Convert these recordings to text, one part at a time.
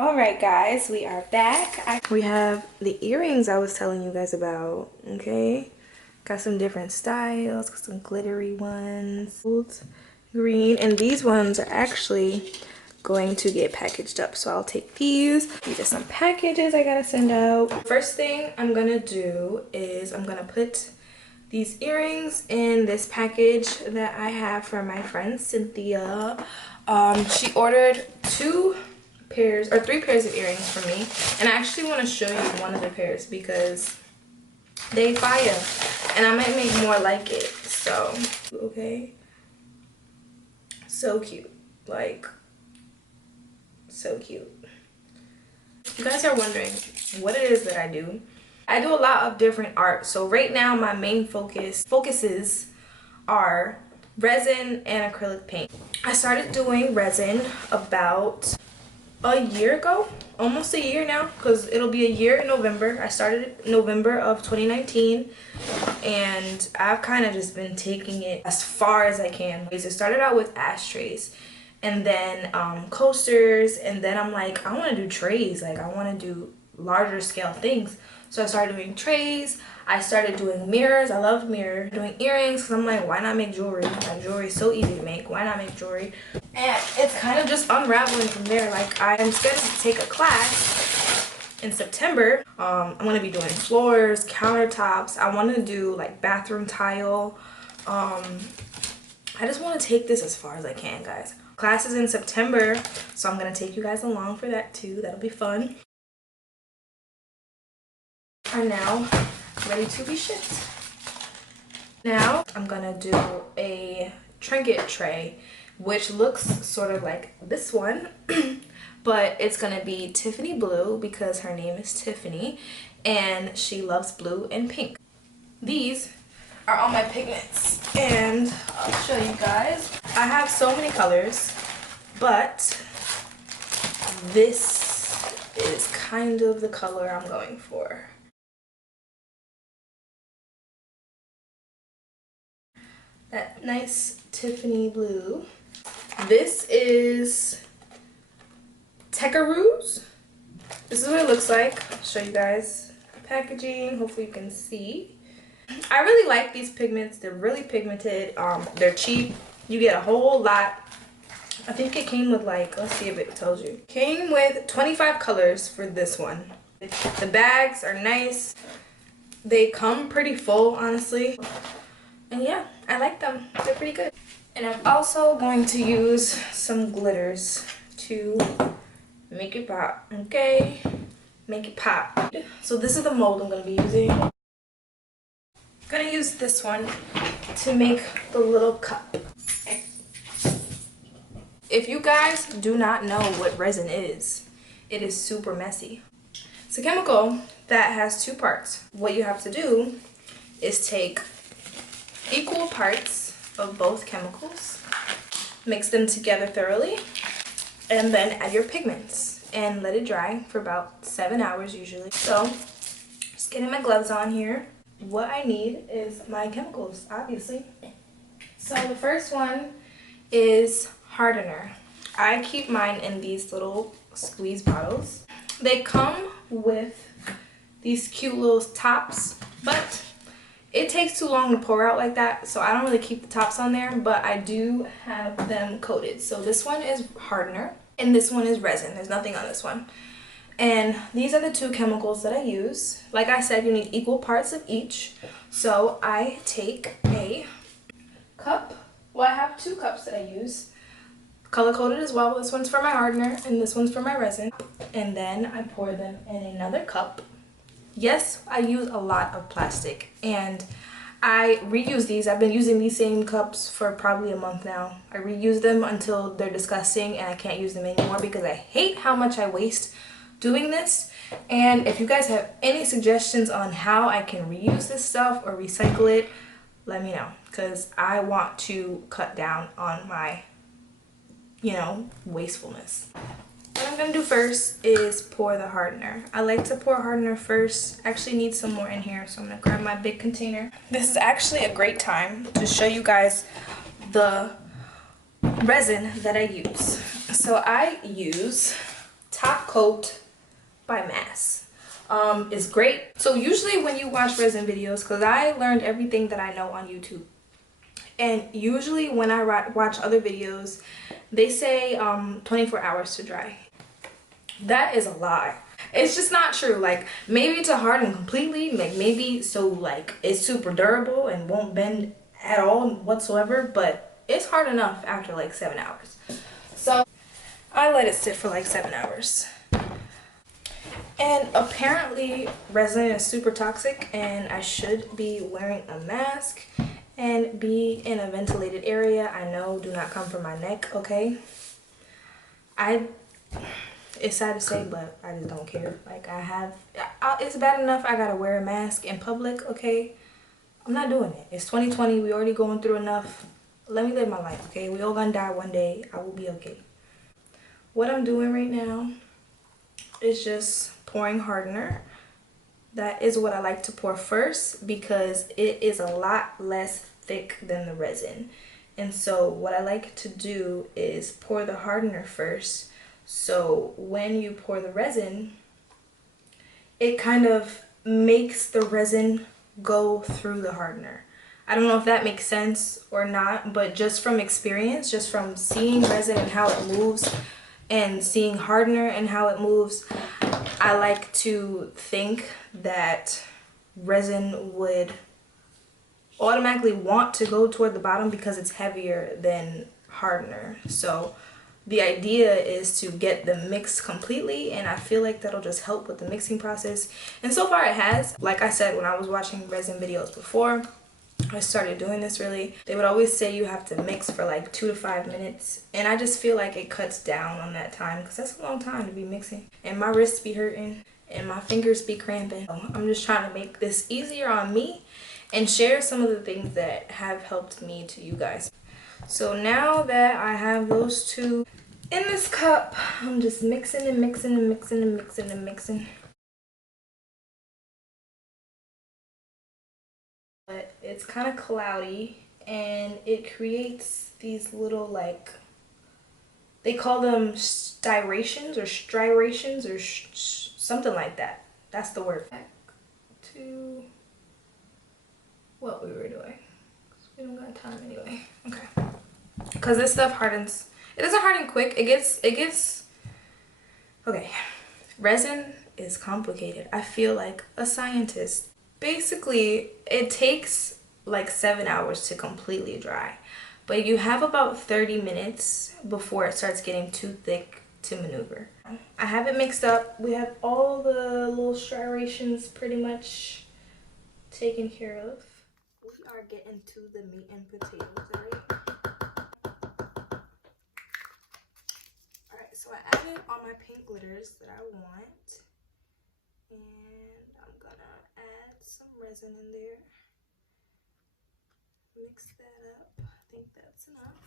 All right, guys, we are back. We have the earrings I was telling you guys about. Okay, got some different styles, got some glittery ones, gold, green, and these ones are actually going to get packaged up, so I'll take these. These are some packages I gotta send out. First thing I'm gonna do is I'm gonna put these earrings in this package that I have for my friend Cynthia. She ordered 3 pairs of earrings for me, and I actually want to show you one of the pairs because they fire and I might make more like it. So okay, so cute, like so cute. You guys are wondering what it is that I do. I do a lot of different art. So right now my main focuses are resin and acrylic paint. I started doing resin about a year ago, almost a year now, because it'll be a year in November. I started in November of 2019, and I've kind of just been taking it as far as I can. It started out with ashtrays, and then coasters, and then I'm like, I want to do trays. Like, I want to do larger scale things. So I started doing trays. I started doing mirrors. I love mirrors. Doing earrings, because I'm like, why not make jewelry? Like, jewelry is so easy to make. Why not make jewelry? And it's kind of just unraveling from there. Like, I'm scheduled to take a class in September. I'm going to be doing floors, countertops. I want to do like bathroom tile. I just want to take this as far as I can, guys. Class is in September, so I'm going to take you guys along for that too. That'll be fun. Are now ready to be shipped. Now I'm gonna do a trinket tray, which looks sort of like this one, but it's gonna be Tiffany blue because her name is Tiffany and she loves blue and pink. These are all my pigments, and I'll show you guys. I have so many colors, but this is kind of the color I'm going for. That nice Tiffany blue. This is Tecaroos. This is what it looks like. I'll show you guys the packaging. Hopefully you can see. I really like these pigments. They're really pigmented. They're cheap. You get a whole lot. I think it came with like, let's see if it tells you. Came with 25 colors for this one. The bags are nice. They come pretty full, honestly. And yeah, I like them. They're pretty good. And I'm also going to use some glitters to make it pop. Okay? Make it pop. So this is the mold I'm going to be using. I'm going to use this one to make the little cup. If you guys do not know what resin is, it is super messy. It's a chemical that has 2 parts. What you have to do is take equal parts of both chemicals, mix them together thoroughly, and then add your pigments and let it dry for about 7 hours usually. So just getting my gloves on here. What I need is my chemicals, obviously. So the first one is hardener. I keep mine in these little squeeze bottles. They come with these cute little tops, but it takes too long to pour out like that, so I don't really keep the tops on there, but I do have them coated. So this one is hardener, and this one is resin. There's nothing on this one. And these are the 2 chemicals that I use. Like I said, you need equal parts of each. So I take a cup. Well, I have 2 cups that I use. Color coded as well. This one's for my hardener, and this one's for my resin. And then I pour them in another cup. Yes, I use a lot of plastic, and I reuse these. I've been using these same cups for probably a month now. I reuse them until they're disgusting and I can't use them anymore because I hate how much I waste doing this. And if you guys have any suggestions on how I can reuse this stuff or recycle it, let me know, because I want to cut down on my, wastefulness. What I'm gonna do first is pour the hardener. I like to pour hardener first. I actually need some more in here, so I'm gonna grab my big container. This is actually a great time to show you guys the resin that I use. So I use Top Coat by Mass. It's great. So usually when you watch resin videos, because I learned everything that I know on YouTube, and usually when I watch other videos, they say 24 hours to dry. That is a lie. It's just not true. Like, maybe to harden completely, like maybe so like it's super durable and won't bend at all whatsoever, but it's hard enough after like 7 hours. So I let it sit for like 7 hours. And apparently resin is super toxic and I should be wearing a mask and be in a ventilated area. I know, do not come for my neck, okay? It's sad to say, but I just don't care. Like, it's bad enough I gotta wear a mask in public, okay? I'm not doing it. It's 2020, we already going through enough. Let me live my life, okay? We all gonna die one day. I will be okay. What I'm doing right now is just pouring hardener. That is what I like to pour first because it is a lot less thick than the resin. And so what I like to do is pour the hardener first. So when you pour the resin, it kind of makes the resin go through the hardener. I don't know if that makes sense or not, but just from experience, just from seeing resin and how it moves and seeing hardener and how it moves, I like to think that resin would automatically want to go toward the bottom because it's heavier than hardener. So the idea is to get them mixed completely, and I feel like that'll just help with the mixing process. And so far it has. Like I said, when I was watching resin videos before I started doing this, really, they would always say you have to mix for like 2 to 5 minutes, and I just feel like it cuts down on that time because that's a long time to be mixing, and my wrists be hurting and my fingers be cramping. So I'm just trying to make this easier on me and share some of the things that have helped me to you guys. So now that I have those two in this cup, I'm just mixing and mixing and mixing and mixing and mixing. But it's kind of cloudy and it creates these little, like, they call them striations or striations or something like that. That's the word. Back to what we were doing. We don't got time anyway. Okay. Because this stuff hardens. It doesn't harden quick. It gets okay. Resin is complicated. I feel like a scientist. Basically, it takes like 7 hours to completely dry, but you have about 30 minutes before it starts getting too thick to maneuver. I have it mixed up. We have all the little striations pretty much taken care of. We are getting to the meat and potatoes, alright? Alright, so I added all my pink glitters that I want. And I'm gonna add some resin in there. Mix that up. I think that's enough.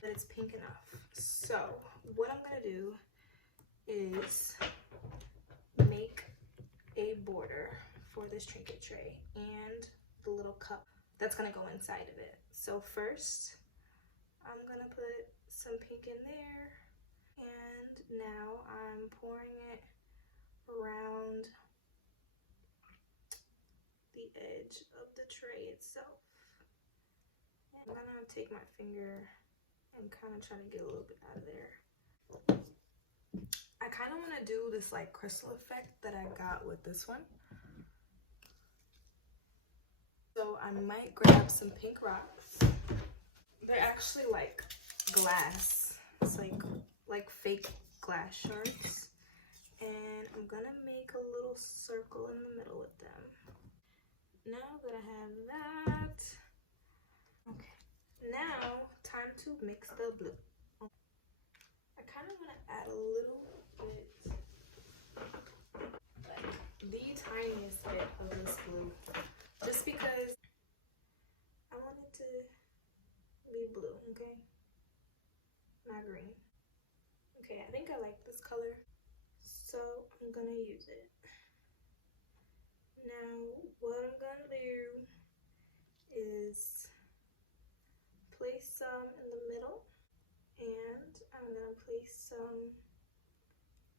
But it's pink enough. So what I'm gonna do is make a border for this trinket tray and the little cup that's gonna go inside of it. So first, I'm gonna put some pink in there, and now I'm pouring it around the edge of the tray itself. And I'm gonna take my finger and kind of try to get a little bit out of there. I kind of want to do this like crystal effect that I got with this one. So I might grab some pink rocks. They're actually like glass. It's like fake glass shards. And I'm gonna make a little circle in the middle with them. Now that I have that, okay. Now, time to mix the blue. I kind of want to add a little bit, like the tiniest bit of this blue, just because I want it to be blue, okay? Not green. Okay, I think I like this color, so I'm gonna use it. Now, what I'm gonna do is place some in the middle, and I'm I'm gonna place some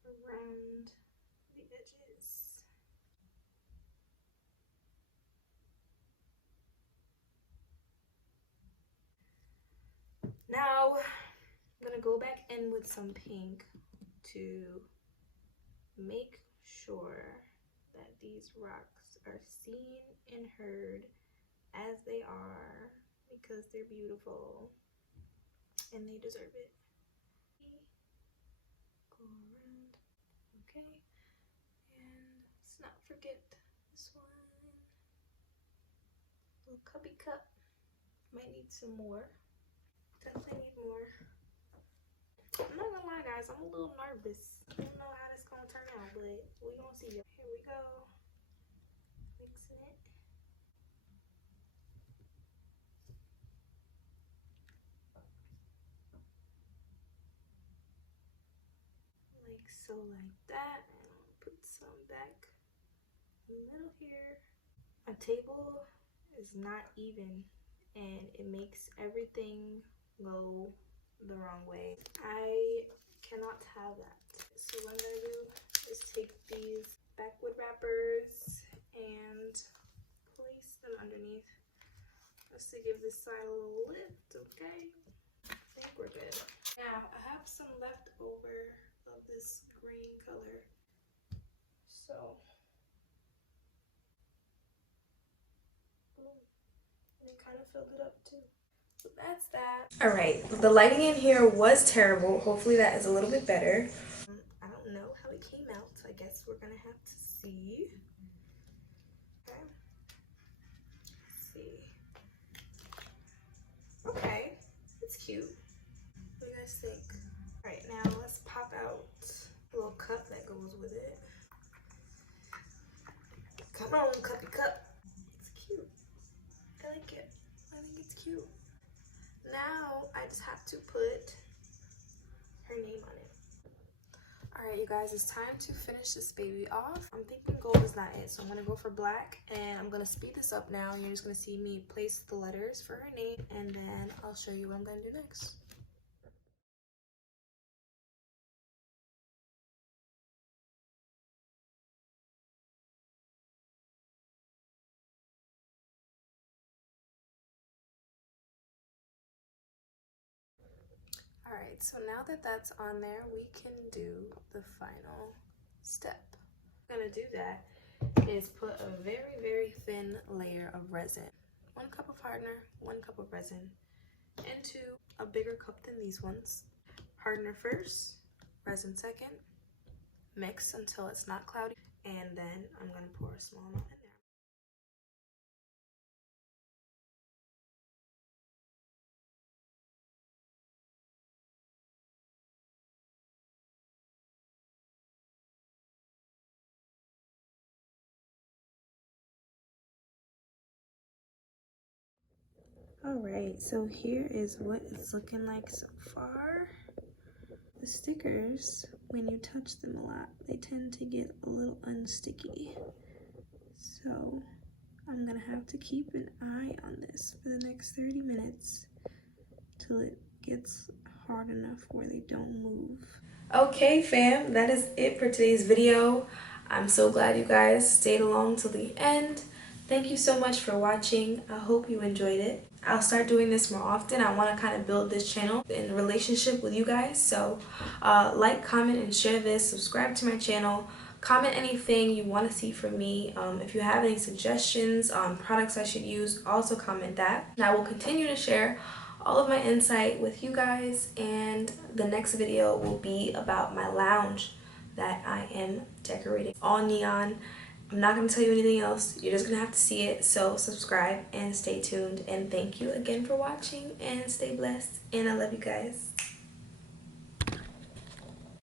around the edges. Now I'm gonna go back in with some pink to make sure that these rocks are seen and heard as they are, because they're beautiful and they deserve it. Go around, okay, and let's not forget this one. Little cuppy cup. Might need some more. Definitely need more. I'm not gonna lie, guys, I'm a little nervous. I don't know how this gonna turn out, but we gonna see. Here we go. Mixing it. Like so, like that. And I'll put some back in the middle here. My table is not even, and it makes everything go the wrong way. I cannot have that. So what I'm gonna do is take these backwood wrappers and place them underneath just to give this side a little lift, okay? I think we're good. Now I have some left over of this green color, so boom, and it kind of filled it up too. So that's that. All right, the lighting in here was terrible. Hopefully that is a little bit better. I don't know how it came out, so I guess we're gonna have to see. Okay. Let's see. Okay, it's cute. What do you guys think? All right, now let's pop out a little cup that goes with it. Come on, cuppy cup. It's cute. I like it. I think it's cute. Now I just have to put her name on it. All right, you guys, it's time to finish this baby off. I'm thinking gold is not it, so I'm gonna go for black, and I'm gonna speed this up now. You're just gonna see me place the letters for her name, and then I'll show you what I'm gonna do next. All right, so now that that's on there, we can do the final step. What I'm gonna do that is put a very, very thin layer of resin. 1 cup of hardener, 1 cup of resin, into a bigger cup than these ones. Hardener first, resin second, mix until it's not cloudy, and then I'm gonna pour a small amount in there. Alright, so here is what it's looking like so far. The stickers, when you touch them a lot, they tend to get a little unsticky. So I'm gonna have to keep an eye on this for the next 30 minutes till it gets hard enough where they don't move. Okay fam, that is it for today's video. I'm so glad you guys stayed along till the end. Thank you so much for watching. I hope you enjoyed it. I'll start doing this more often. I want to kind of build this channel in relationship with you guys. So like, comment, and share this. Subscribe to my channel. Comment anything you want to see from me. If you have any suggestions on products I should use, also comment that. And I will continue to share all of my insight with you guys. And the next video will be about my lounge that I am decorating. All neon. I'm not going to tell you anything else. You're just going to have to see it. So subscribe and stay tuned. And thank you again for watching. And stay blessed. And I love you guys.